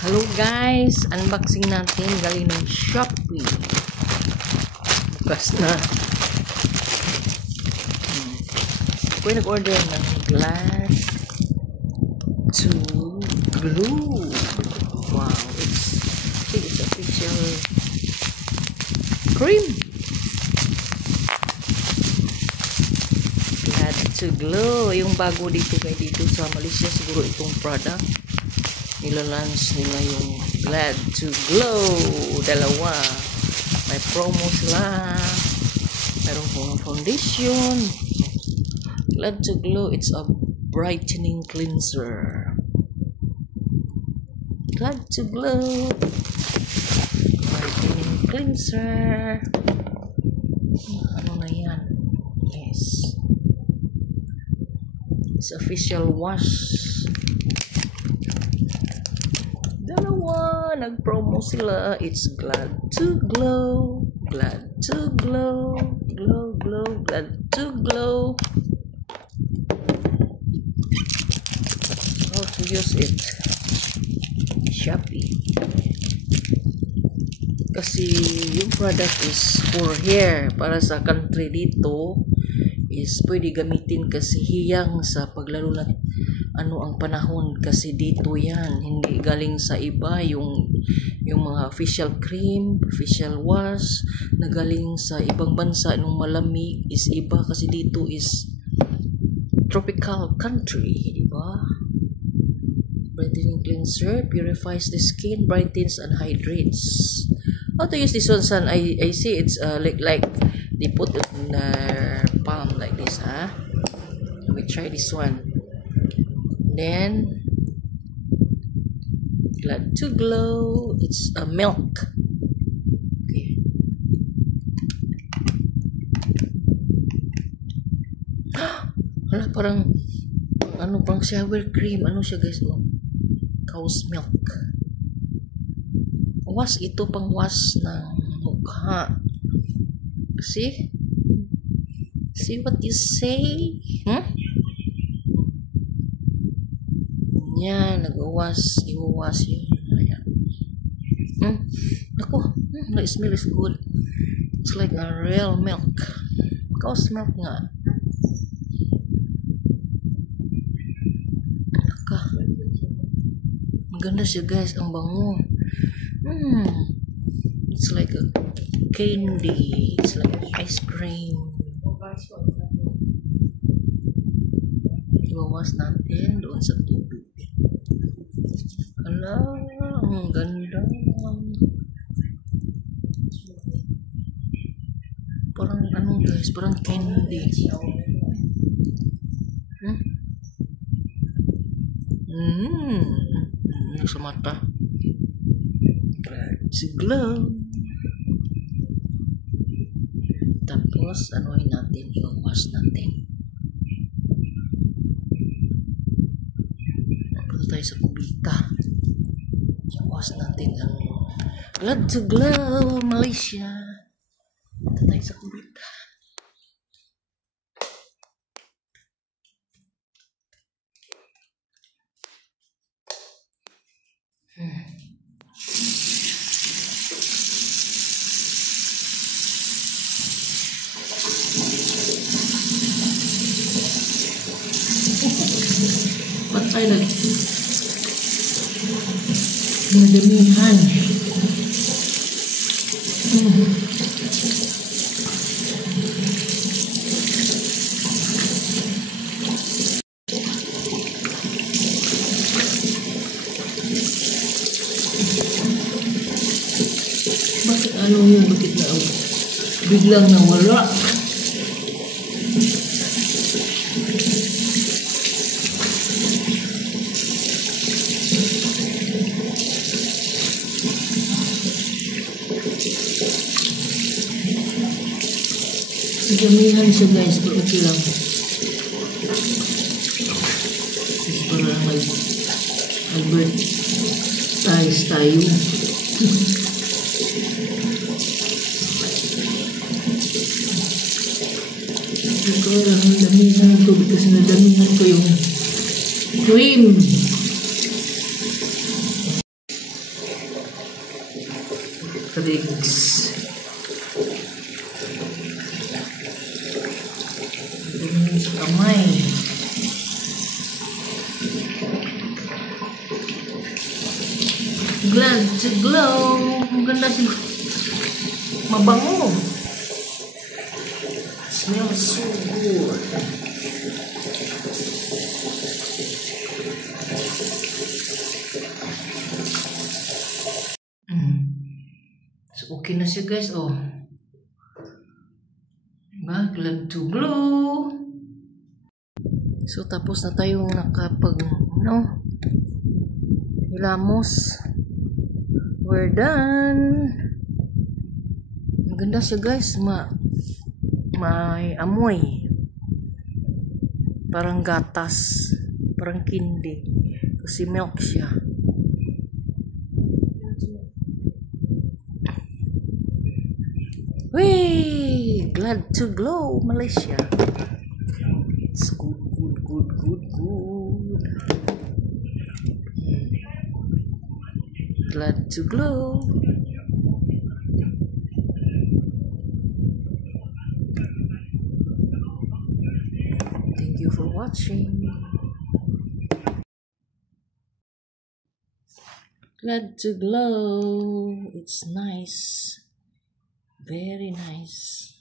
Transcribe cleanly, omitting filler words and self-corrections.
Hello guys, unboxing natin galing ng Shopee. Bukas na. Ako yung nag-order ng Glad to Glow. Wow, it's official cream. Glad to Glow. Yung bago dito sa Malaysia siguro itong product. Nila-launch nila yung Glad to Glow. Dalawa. May promo sila. Mayroon pong foundation. Glad to Glow. It's a brightening cleanser. Glad to Glow. Brightening cleanser. Ano na yan? Yes. It's official wash. Dalawa, nag-promo sila. It's Glad to Glow. Glad to Glow. Glow, glow, Glad to Glow. How to use it? Shopee. Kasi yung product is for hair. Para sa country dito is pwede gamitin kasi hiyang sa paglalo na ano ang panahon kasi dito yan, hindi galing sa iba yung mga official cream, official wash na galing sa ibang bansa nung malamig is iba kasi dito is tropical country, di ba? Brightening cleanser purifies the skin, brightens and hydrates. How to use this one, son? I see it's like they put it in their palm like this, huh? Let me try this one. Then Glad to Glow. It's a milk. Okay. Hala, parang ano, parang shower cream. Ano siya guys? Oh, cow's milk. Was ito pang was ng mukha. See what you say? Yan, nag-uwas, iuwas yun. Ayan. Ako, the smell is good. It's like a real milk. Cow's milk nga. Maganda siya guys, ang bango. It's like a candy. It's like ice cream. Iwawas natin doon sa tubig. Hala, ang ganda. Parang ano guys, parang candy. Sa mata. Glad to Glow. Tapos, anuhin natin, i-wash natin. Punta tayo sa kubita. I-wash natin ang Glad to Glow, Malaysia. Punta tayo sa kubita. Patay na. Nadamihan. Bakit ano yun? Bakit na biglang nawala? Damihan siya guys, pero okay lang. Kasi para mag-advertise tayo. Parang damihan ko kasi nadamihan ko yung cream. Frigs. Dumi sa kamay. Glad to glow. Ang ganda siguro. Mabango. Smells so good. So, okay na siya guys, oh. Diba? Glad to glow. So, tapos na tayong hilamos. We're done. Ang ganda siya guys, may amoy. Parang gatas. Parang kindi. Kasi milk siya. Whee! Glad to glow, Malaysia. It's good, good, good, good, good. Glad to glow. Thank you for watching. Glad to glow. It's nice. Very nice.